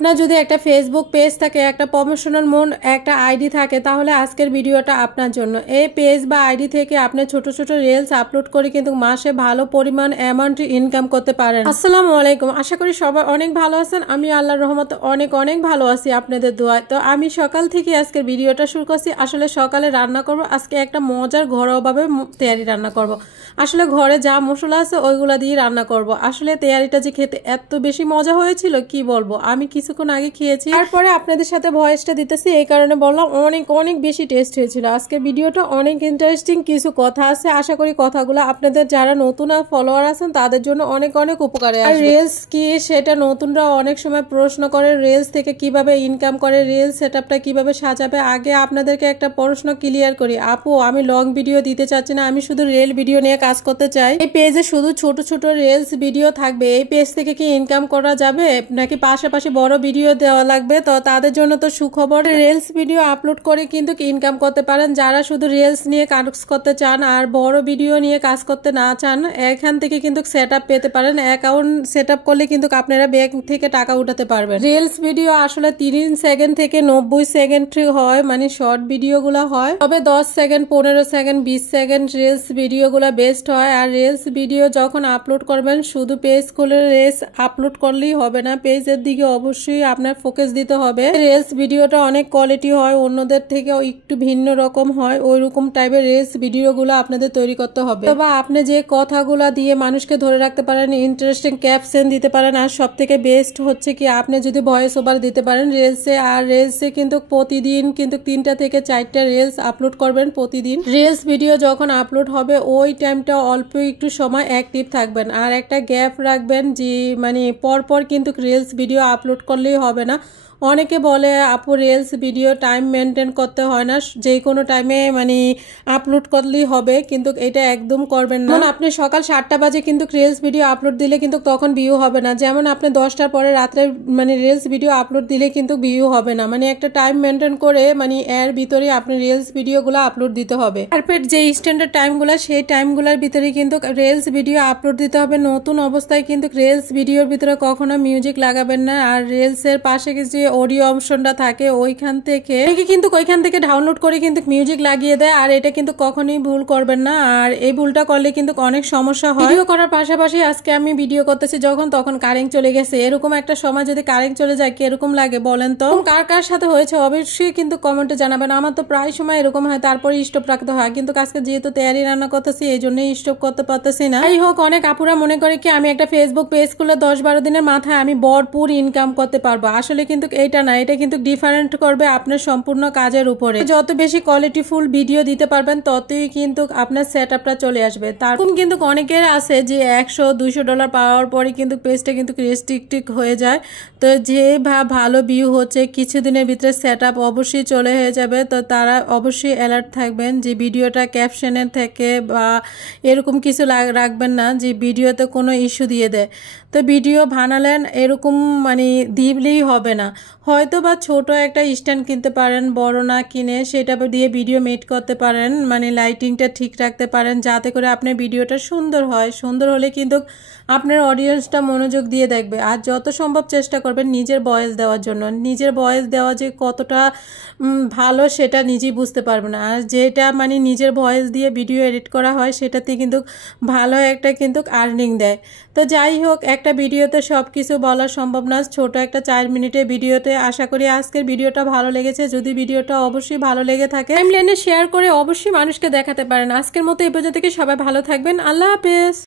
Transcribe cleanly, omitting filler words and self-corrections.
আপনার যদি একটা ফেসবুক পেজ থাকে, একটা প্রমোশনাল মোড একটা আইডি থাকে, তাহলে আজকের ভিডিওটা আপনার জন্য। এই পেজ বা আইডি থেকে আপনি ছোট ছোট রিলস আপলোড করে কিন্তু মাসে ভালো পরিমাণ অ্যামাউন্ট ইনকাম করতে পারেন। আসসালামু আলাইকুম, আশা করি সবাই অনেক ভালো আছেন। আমি আল্লাহর রহমতে অনেক অনেক ভালো আছি আপনাদের দোয়ায়। তো আমি সকাল থেকে আজকের ভিডিওটা শুরু করছি। আসলে সকালে রান্না করব, আজকে একটা মজার ঘরোয়াভাবে তেয়ারি রান্না করব। আসলে ঘরে যা মশলা আছে ওইগুলা দিয়ে রান্না করব। আসলে তেয়ারিটা যে খেতে এত বেশি মজা হয়েছিল কি বলবো, আমি কিছুক্ষণ আগে খেয়েছি, তারপরে আপনাদের সাথে ভয়েসটা দিতেছি, এই কারণে বললাম অনেক অনেক বেশি টেস্ট হয়েছিল। আজকের ভিডিওটা অনেক ইন্টারেস্টিং কিছু কথা আছে, আশা করি কথাগুলো আপনাদের যারা নতুন ফলোয়ার আছেন তাদের জন্য অনেক অনেক উপকারে আসবে। রিলস কি সেটা নতুনরা অনেক সময় প্রশ্ন করে, রিলস থেকে কিভাবে ইনকাম করে, রিলস সেটআপটা কিভাবে সাজাবে। আগে আপনাদেরকে একটা প্রশ্ন ক্লিয়ার করি, আপু আমি লং ভিডিও দিতে চাচ্ছি না, আমি শুধু রিল ভিডিও নিয়ে কাজ করতে চাই। এই পেজে শুধু ছোট ছোট রিলস ভিডিও থাকবে, এই পেজ থেকে কি ইনকাম করা যাবে নাকি পাশাপাশি বড় ভিডিও দেওয়া লাগবে? তো তাদের জন্য তো সুখবর, রিলস ভিডিও আপলোড করে কিন্তু ইনকাম করতে পারেন। যারা শুধু রিলস নিয়ে কাজ করতে চান আর বড় ভিডিও নিয়ে কাজ করতে না চান, এখান থেকে কিন্তু সেটআপ পেতে পারেন। অ্যাকাউন্ট সেটআপ করলে কিন্তু আপনারা ব্যাংক থেকে টাকা উঠাতে পারবেন। রিলস ভিডিও আসলে 30 সেকেন্ড থেকে 90 সেকেন্ড হয়, মানে শর্ট ভিডিওগুলো হয়, তবে 10 সেকেন্ড 15 সেকেন্ড 20 সেকেন্ড রিলস ভিডিওগুলো বেস্ট হয়। আর রিলস ভিডিও যখন আপলোড করবেন শুধু পেজ খুলে রিলস আপলোড করলেই হবে না, পেজের দিকে অবশ্যই আপনার ফোকাস দিতে হবে। রিলস ভিডিওটা অনেক কোয়ালিটি হয়, অন্যদের থেকে একটু ভিন্ন রকম হয়, ওই রকম টাইপের রিলস ভিডিওগুলো আপনাদের তৈরি করতে হবে। বা আপনি যে কথাগুলো দিয়ে মানুষকে ধরে রাখতে পারেন, ইন্টারেস্টিং ক্যাপশন দিতে পারেন। আর সব থেকে বেস্ট হচ্ছে কি আপনি যদি ভয়েস ওভার দিতে পারেন রিলসে। আর রিলসে কিন্তু প্রতিদিন কিন্তু 3টা থেকে 4টা রিলস আপলোড করবেন প্রতিদিন। রিলস ভিডিও যখন আপলোড হবে ওই টাইমটা অল্প একটু সময় অ্যাক্টিভ থাকবেন আর একটা গ্যাপ রাখবেন, যে মানে পরপর কিন্তু রিলস ভিডিও আপলোড করলেই হবে না। অনেকে বলে আপু রিলস ভিডিও টাইম মেনটেন করতে হয় না, যে কোনো টাইমে মানে আপলোড করলেই হবে, কিন্তু এটা একদম করবেন না। আপনি সকাল 7টা বাজে কিন্তু রিলস ভিডিও আপলোড দিলে কিন্তু তখন ভিউ হবে না, যেমন আপনি 10টার পরে রাত্রে মানে রিলস ভিডিও আপলোড দিলে কিন্তু ভিউ হবে না। মানে একটা টাইম মেনটেন করে মানে এর ভিতরে আপনি রিলস ভিডিওগুলো আপলোড দিতে হবে। পারফেক্ট যে স্ট্যান্ডার্ড টাইমগুলো সেই টাইমগুলোর ভিতরে কিন্তু রিলস ভিডিও আপলোড দিতে হবে। নতুন অবস্থায় কিন্তু রিলস ভিডিওর ভিতরে কখনো মিউজিক লাগাবেন না। আর রিলসের পাশে কিছু অডিও অপশনটা থাকে ওইখান থেকে ডাউনলোড করে কিন্তু মিউজিক লাগিয়ে দেয়, আর এটা কিন্তু কখনোই ভুল করবেন না। আর এই ভুলটা করলে কিন্তু অনেক সমস্যা হয়। ভিডিও করার পাশাপাশি আজকে আমি ভিডিও করতেছি যখন তখন কারেন্ট চলে গেছে, এরকম একটা সময় যদি কারেন্ট চলে যায় কিরকম লাগে বলেন তো? কার কার সাথে হয়েছে অবশ্যই কিন্তু কমেন্টে জানাবেন। আমার তো প্রায় সময় এরকম হয়, তারপরে স্টপ রাখতে হয়, কিন্তু আজকে যেহেতু তেয়ারি রান্না করতেছি এই জন্যই স্টপ করতে পারতেছি না। যাই হোক, অনেক আপুরা মনে করে কি আমি একটা ফেসবুক পেজ খুলে 10-12 দিনের মাথায় আমি ভরপুর ইনকাম করতে পারবো। আসলে কিন্তু এটা না, এটা কিন্তু ডিফারেন্ট করবে আপনার সম্পূর্ণ কাজের উপরে। যত বেশি কোয়ালিটিফুল ভিডিও দিতে পারবেন ততই কিন্তু আপনার সেটআপটা চলে আসবে। তারপর কিন্তু অনেকের আছে যে $100-200 পাওয়ার পরে কিন্তু পেজটা কিন্তু রেস্ট্রিক্টেড হয়ে যায়। তো যে ভালো ভিউ হচ্ছে কিছুদিনের ভিতরে সেটআপ অবশ্যই চলে হয়ে যাবে। তো তারা অবশ্যই অ্যালার্ট থাকবেন যে ভিডিওটা ক্যাপশনের থেকে বা এরকম কিছু রাখবেন না যে ভিডিওতে কোনো ইস্যু দিয়ে দেয়। তো ভিডিও বানালেন এরকম মানে দিলেই হবে না, হয়তো বা ছোট একটা স্ট্যান্ড কিনতে পারেন, বড় না কিনে সেটা দিয়ে ভিডিও মেড করতে পারেন, মানে লাইটিংটা ঠিক রাখতে পারেন যাতে করে আপনার ভিডিওটা সুন্দর হয়। সুন্দর হলে কিন্তু আপনার অডিয়েন্সটা মনোযোগ দিয়ে দেখবে। আর যত সম্ভব চেষ্টা করবেন নিজের ভয়েস দেওয়ার জন্য। নিজের ভয়েস দেওয়া যে কতটা ভালো সেটা নিজেই বুঝতে পারবেন। আর যেটা মানে নিজের ভয়েস দিয়ে ভিডিও এডিট করা হয় সেটাতে কিন্তু ভালো একটা কিন্তু আর্নিং দেয়। তো যাই হোক, একটা ভিডিওতে সব কিছু বলা সম্ভব না, ছোট একটা 4 মিনিটের ভিডিওতে। আশা করি আজকের ভিডিওটা ভালো লেগেছে। যদি ভিডিওটা অবশ্যই ভালো লেগে থাকে টাইমলাইনে শেয়ার করে অবশ্যই মানুষকে দেখাতে পারেন। আজকের মতো এই পর্যন্ত থেকে সবাই ভালো থাকবেন। আল্লাহ হাফেজ।